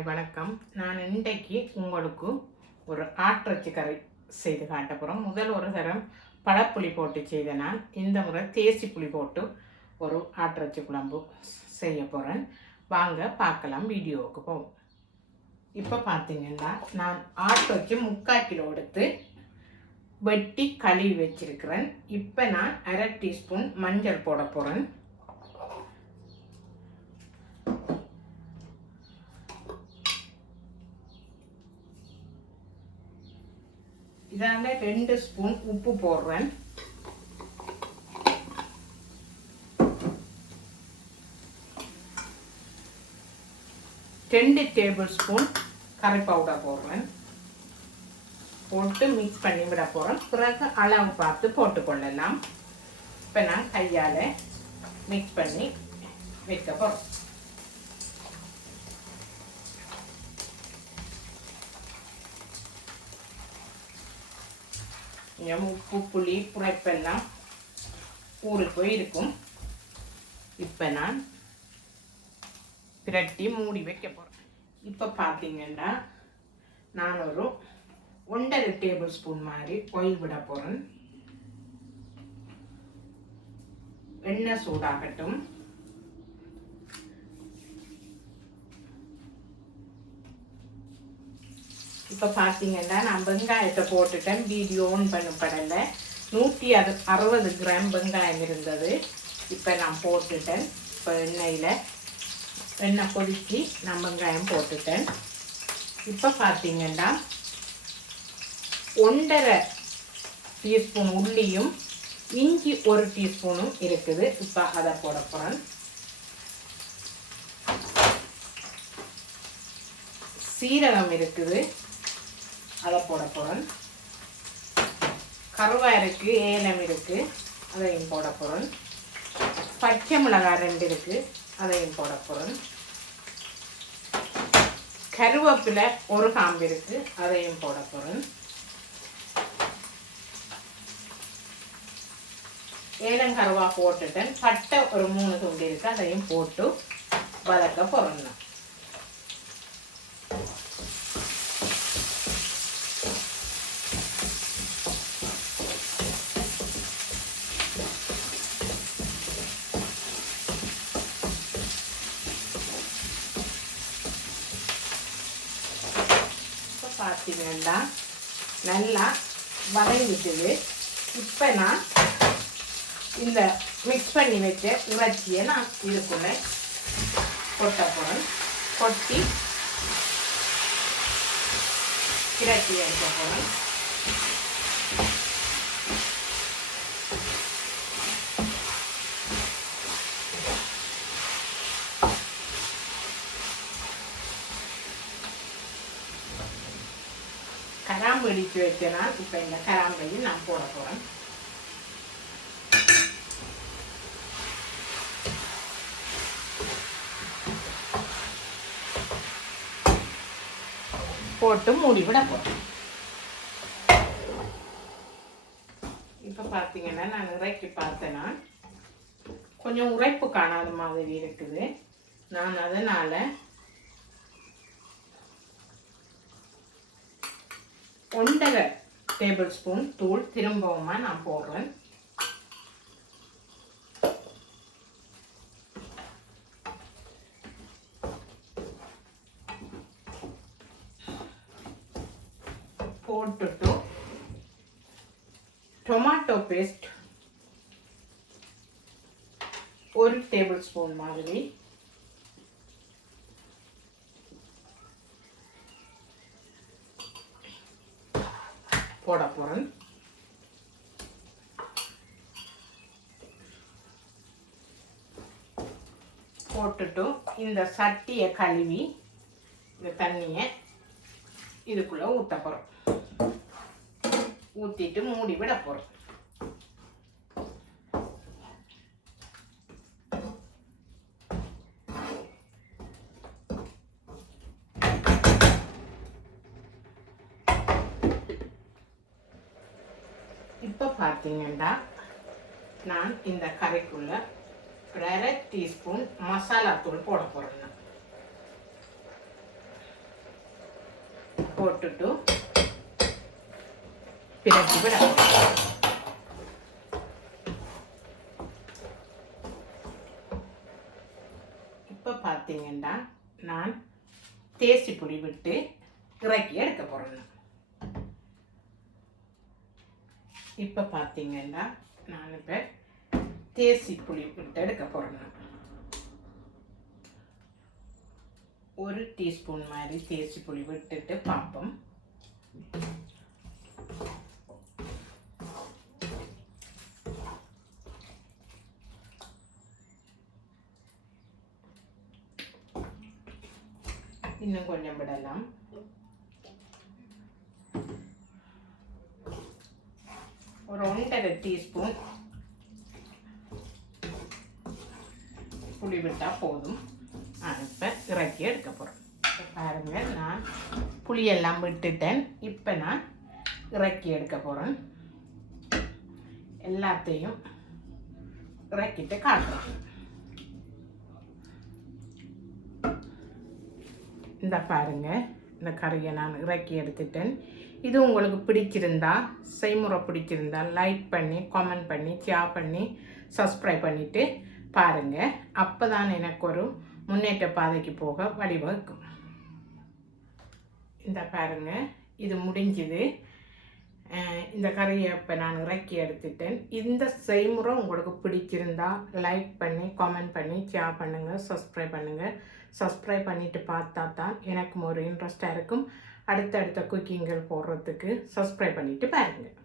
Hi வணக்கம். நான் இன்றைக்கு உங்களுக்கு ஒரு ஆட்டிறைச்சி கறி செய்து காட்ட போகிறோம். முதல் ஒரு தரம் பழப்புளி போட்டு செய்த நான் இந்த முறை தேசி புளி போட்டு ஒரு ஆட்டிறைச்சி குழம்பு செய்ய போகிறேன். வாங்க பார்க்கலாம், வீடியோவுக்கு போவோம். இப்போ பார்த்தீங்கன்னா நான் ஆட்டிறைச்சி 3/4 கிலோ எடுத்து வெட்டி கழுவி வச்சிருக்கிறேன். இப்போ நான் 1/2 டீஸ்பூன் மஞ்சள் போட போகிறேன். இதால 2 ஸ்பூன் உப்பு போடுறேன். ரெண்டு டேபிள் ஸ்பூன் கறி பவுடர் போடுறேன். போட்டு மிக்ஸ் பண்ணி விட போகிறேன். பிறகு அளவு பார்த்து போட்டுக்கொள்ளலாம். இப்போ நான் கையால் மிக்ஸ் பண்ணி வைக்க போகிறோம். உப்பு புளி புளிப்பெல்லாம் ஊறி போய் இருக்கும். இப்போ நான் பிரட்டி மூடி வைக்க போகிறேன். இப்போ பார்த்தீங்கன்னா நான் ஒரு 1.5 டேபிள் ஸ்பூன் மாதிரி ஆயில் விட போகிறேன். எண்ணெய் சூடாகட்டும். இப்போ பார்த்தீங்கன்னா நான் வெங்காயத்தை போட்டுட்டேன். Video on பண்ணப்படலை. 160 கிராம் வெங்காயம் இருந்தது. இப்போ நான் போட்டுட்டேன். இப்போ எண்ணெய் கொதிச்சு நான் வெங்காயம் போட்டுட்டேன். இப்போ பார்த்தீங்கன்னா 1.5 டீஸ்பூன் உள்ளியும் இஞ்சி 1 டீஸ்பூனும் இருக்குது. இப்போ அதை போட போகிறேன். சீரகம் இருக்குது, அதை போட போகிறேன். கருவாய் இருக்குது, ஏலம் இருக்குது, அதையும் போட போகிறேன். பச்சை மிளகாய் 2 இருக்குது, அதையும் போட போகிறேன். கருவேப்பிலை 1 காம்பு இருக்குது, அதையும் போட போகிறேன். ஏலங்கருவா போட்டுட்டேன். பட்டை ஒரு 3 துண்டு இருக்குது, அதையும் போட்டு வதக்க போகிறேன். பார்த்தீங்கன்னா நல்லா வதங்கிட்டுது. இப்போ நான் இந்த மிக்ஸ் பண்ணி வச்ச இறைச்சியை நான் இதுக்குள்ளே கொட்ட போகிறேன். கொட்டி இறைச்சியை எடுக்க போகிறேன். கராம்பு இடித்து வச்சேன்னா இப்போ இந்த கராம்பையும் நான் போட போகிறேன். போட்டு மூடி விட போகிறேன். இப்போ பார்த்தீங்கன்னா நான் இறக்கி பார்த்தேன்னா கொஞ்சம் உரைப்பு காணாத மாதிரி இருக்குது. நான் அதனால் 1.5 டேபிள் ஸ்பூன் தூள் திரும்பவுமா நான் போடுறேன். போட்டுட்டு டொமாட்டோ பேஸ்ட் 1 டேபிள் ஸ்பூன் மாதிரி போட போகிறேன். போட்டுட்டு இந்த சட்டியை கழுவி இந்த தண்ணியை இதுக்குள்ளே ஊற்ற போகிறோம். ஊற்றிட்டு மூடி விட போகிறோம். இப்போ பார்த்தீங்கன்னா நான் இந்த கறிக்குள்ள 1/2 டீஸ்பூன் மசாலா தூள் போட போகிறேன். போட்டுட்டு பிரட்டி விட இப்போ பார்த்தீங்கன்னா நான் தேசி புளி விட்டு இறக்கி எடுக்க போகிறேன். இப்போ பார்த்தீங்கன்னா நான் இப்போ தேசி புளி விட்டு எடுக்க போகிறேன். 1 டீஸ்பூன் மாதிரி தேசி புளி விட்டுட்டு பார்ப்போம். இன்னும் கொஞ்சம் விடலாம். ஒரு 1.5 டீஸ்பூன் புளி விட்டால் போதும். இப்போ இறக்கி எடுக்க போகிறேன். பாருங்கள், நான் புளியெல்லாம் விட்டுட்டேன். இப்போ நான் இறக்கி எடுக்க போகிறேன். எல்லாத்தையும் இறக்கிட்டு காட்டுறேன். இந்த பாருங்கள், இந்த கறியை நான் இறக்கி எடுத்துட்டேன். இது உங்களுக்கு பிடிச்சிருந்தா, செய்முறை பிடிச்சிருந்தா லைக் பண்ணி, கமெண்ட் பண்ணி, ஷேர் பண்ணி, சப்ஸ்கிரைப் பண்ணிவிட்டு பாருங்கள். அப்போ தான் எனக்கு ஒரு முன்னேற்ற பாதைக்கு போக வழிவகுக்கும். இந்த பாருங்கள், இது முடிஞ்சுது. இந்த கறியை இப்போ நான் இறக்கி எடுத்துட்டேன். இந்த செய்முறை உங்களுக்கு பிடிச்சிருந்தா லைக் பண்ணி, கமெண்ட் பண்ணி, ஷேர் பண்ணுங்கள், சப்ஸ்கிரைப் பண்ணுங்கள். சப்ஸ்கிரைப் பண்ணிவிட்டு பார்த்தா தான் எனக்கும் ஒரு இன்ட்ரெஸ்டாக இருக்கும் அடுத்தடுத்த குக்கிங்கள் போடுறதுக்கு. சப்ஸ்கிரைப் பண்ணிவிட்டு பாருங்கள்.